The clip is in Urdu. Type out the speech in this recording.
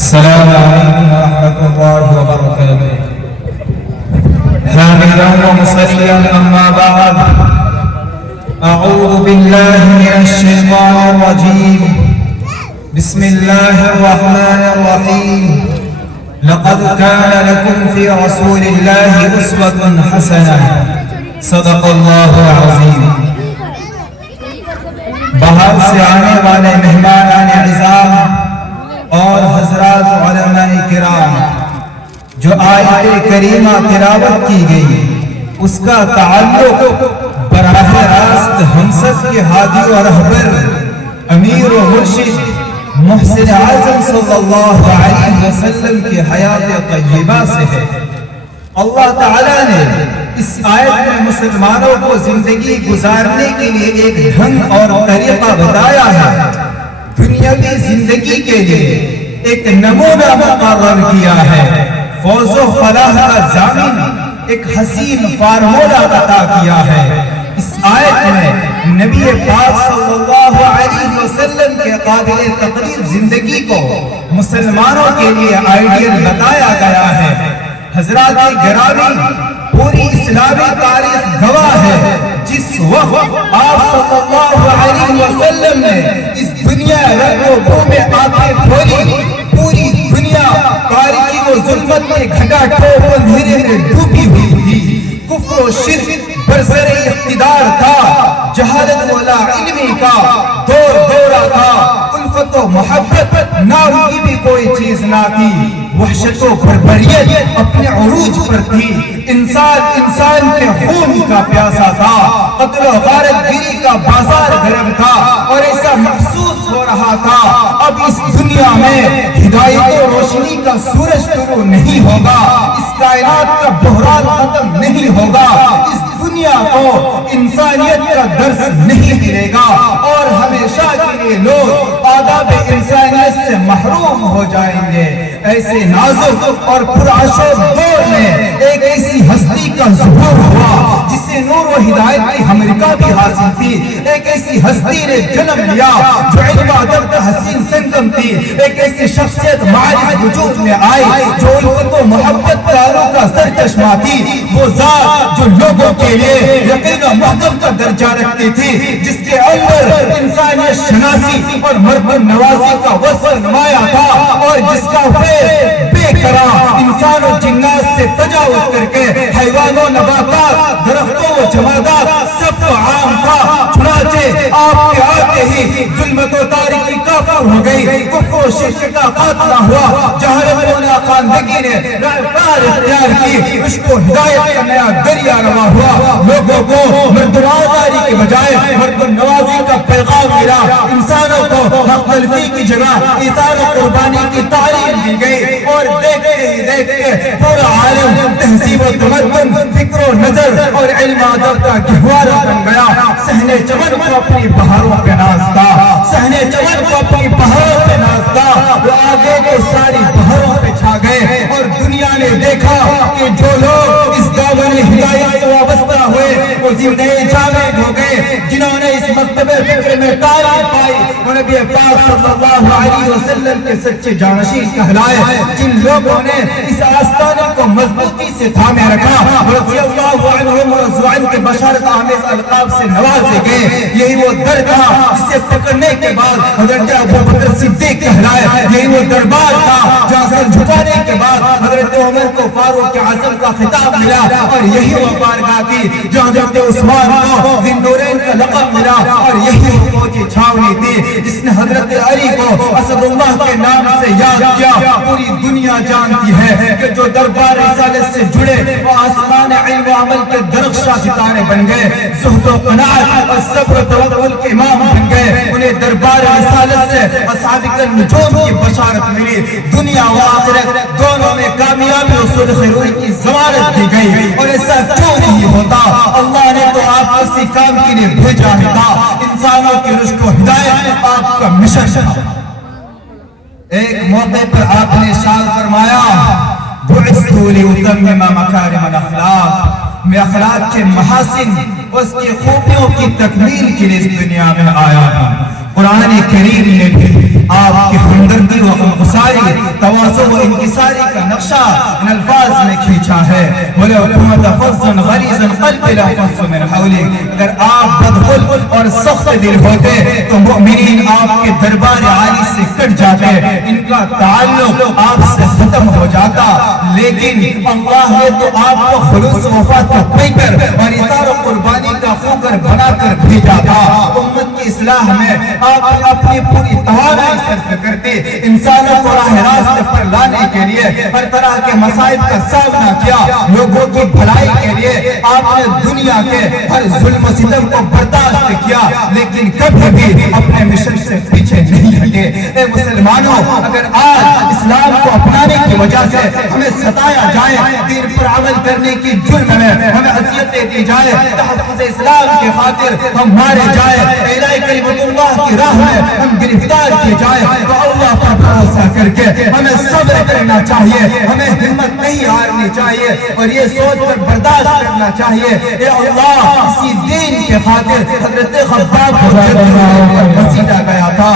السلام عليكم ورحمة الله وبركاته. حامدا ومصليا أما بعد، أعوذ بالله من الشيطان الرجيم. بسم الله الرحمن الرحيم. لقد كان لكم في رسول الله أسوة حسنة. صدق الله العظيم. باہر سے آنے والے مہمان عزام اور حضرات علماء کرام، جو آیت کریمہ تلاوت کی گئی اس کا تعلق براہ راست ہم سب کے ہادی و رہبر امیر و مرشد محسن اعظم صلی اللہ علیہ وسلم کی حیات طیبہ سے ہے۔ اللہ تعالیٰ نے اس آیت میں مسلمانوں کو زندگی گزارنے کے لیے ایک ڈھنگ اور طریقہ بتایا ہے۔ دنیاوی زندگی کے لیے ایک نمونہ مقرر کیا ہے، فوز و فلاح کا ضامن ایک حسین فارمولہ عطا کیا ہے۔ اس آیت میں نبی پاک صلی اللہ علیہ وسلم کے قابل تقریر زندگی کو مسلمانوں کے لیے آئیڈیل بتایا گیا ہے۔ حضرات گرامی، پوری اسلامی تاریخ گواہ ہے، جس وقت آپ صلی اللہ علیہ وسلم نے اس دنیا رنگ و بو میں آنکھیں کھولی، پوری دنیا تاریکی و ظلمت میں گھٹا ٹوپ اندھیرے میں ڈوبی ہوئی تھی۔ کفر و شرک برسر اقتدار تھا، جہالت و لاعلمی کا دور دورہ تھا، الفت و محبت نام کی بھی کوئی چیز نہ تھی، وحشت و بربریت اپنے عروج پر تھی، انسان کے خون کا پیاسا تھا، قتل و غارت گیری کا بازار گرم تھا، اور ایسا محسوس ہو رہا تھا اب اس دنیا میں ہدایت و روشنی کا سورج شروع نہیں ہوگا، اس کائنات کا بحران ختم نہیں ہوگا، اس دنیا کو انسانیت کا درس نہیں ملے گا، اور ہمیشہ کے لیے لوگ آداب انسانیت سے محروم ہو جائیں گے۔ ایسے نازک اور پرآشوب دور میں ایک ایسی ہستی کا ظہور ہوا جسے نور و ہدایت کی ہمرکا بھی حاصل تھی، ایک ایسی ہستی نے جنم لیا جو علم ادب کا حسین سنگم تھی، ایک ایسی شخصیت معرف وجود میں آئی جو الفت و محبت پیاروں کا سرچشمہ تھی، وہ ذات جو لوگوں کے لیے یقین و محبت کا درجہ رکھتی تھی، جس کے اندر انسانیت شناسی اور مرد نوازی کا وصف نمایاں تھا، اور جس کا بے قرار انسان و جنات سے تجاوز کر کے حیوان و نباتات، درختوں و جمادات سب کو عام تھا۔ چنانچہ آپ کے آتے ہی ظلمت و تاریکی کافر ہو گئی، کفر و شرک کا خاتمہ ہوا، جہالت و ناخواندگی نے راہ اختیار کی، عشق و ہدایت کا نیا دریا روا ہوا، لوگوں کو مرد نوازی کے بجائے مرد نوازی کا پیغام ملا، انسانوں کو حق تلفی کی جگہ ایثار و قربانی کی تعلیم دی گئی، اور دیکھتے ہی دیکھتے پورا عالم تہذیب و تمدن، فکر و نظر اور علم ادب کا گہوارہ بن گیا۔ صحن چمن کو اپنی بہاروں پہ نازتا، صحن چمن کو اپنی بہاروں پہ نازتا، وہ آگے کے ساری بہاروں پہ چھا گئے، اور دنیا نے دیکھا کہ جو لوگ اس دامن ہدایت سے وابستہ ہوئے وہ زندگی جامد ہو گئے، جنہوں نے اس مکتب فکر میں تعلیم پائی وہ نبی پاک صلی اللہ علیہ وسلم کے سچے جانشین کہلائے، جن لوگوں نے اس آستانے کو مضبوطی سے تھامے رکھا، رضی اللہ عنہم ورضوان کے بشارت آمیز القاب سے نوازے گئے۔ یہی وہ در تھا جسے پکڑنے کے بعد حضرت ابوبکر صدیق کہلائے، یہی وہ دربار تھا جہاں سر جھکانے کے بعد حضرت عمر کو فاروق اعظم کا خطاب ملا، اور یہی وہ بارگاہ تھی جہاں حضرت عثمان کو ذی النورین کا لقب ملا، اور یہی وہ فوجی چھاونی تھی جس نے حضرت علی کو اسد اللہ کے نام سے یاد کیا۔ پوری دنیا جانتی ہے کہ جو دربار رسالت سے جڑے وہ آسمان علم و عمل کے درخشاں ستارے بن گئے، زہد و قناعت اور صبر و توکل کے امام بن گئے، انہیں دربار رسالت سے اصحاب النجوم کی بشارت ملی، دنیا و آخرت دونوں میں کامیابی و سرخ روئی کی ضمانت دی گئی۔ اور ایسا کیوں نہیں ہوتا؟ اللہ نے تو آپ کو اسی کام کے لیے بھیجا تھا، انسانوں کی رشد و ہدایت آپ کا مشن تھا۔ ایک موقع پر آپ نے ارشاد فرمایا، بعثت لأتمم مکارم الاخلاق، میں اخلاق کے محاسن اس کی خوبیوں کی تکمیل کے لیے اس دنیا میں آیا ہوں۔ قرآن کریم نے بھی آپ کی ہمدردی و انکساری، تواضع و انکساری کا نقشہ ان الفاظ میں کھینچا ہے۔ وَلَوْ كُنْتَ فَظًّا غَلِيظَ الْقَلْبِ لَانفَضُّوا مِنْ حَوْلِكَ، اگر آپ بدخل اور سخت دل ہوتے تو مؤمنین آپ کے دربار عالی سے کٹ جاتے، ان کا تعلق آپ سے ختم ہو جاتا، لیکن اللہ نے تو آپ کو خلوص وفا تقوی کر اور اطاعت و قربانی کا خوگر بنا کر بھیجا تھا۔ امت کی اصلاح میں آپ اپنی پوری توانائی صرف کرتے، انسانوں کو راہ راست پر لانے کے لیے ہر طرح کے مصائب کا سامنا کیا، لوگوں کی بھلائی کے لیے آپ نے دنیا کے ہر ظلم و ستم کو برداشت کیا، لیکن کبھی بھی اپنے مشن سے پیچھے نہیں ہٹے۔ اے مسلمانوں، اگر آج اسلام کو اپنانے کی وجہ سے ہمیں ستایا جائے، دین پر عمل کرنے کی جرم میں ہمیں اذیتیں دی جائے، تحفظ اسلام کی خاطر ہم مارے جائے، اعلاء کلمت اللہ کی راہ میں ہم گرفتار کیے جائے، تو اللہ پر بھروسہ کر کے ہمیں صبر کرنا چاہیے، ہمیں ہمت نہیں ہارنی چاہیے اور یہ سوچ کر برداشت کرنا چاہیے، اے اللہ اسی دین کے خاطر حضرت خباب کو جنت میں گھسیٹا گیا تھا۔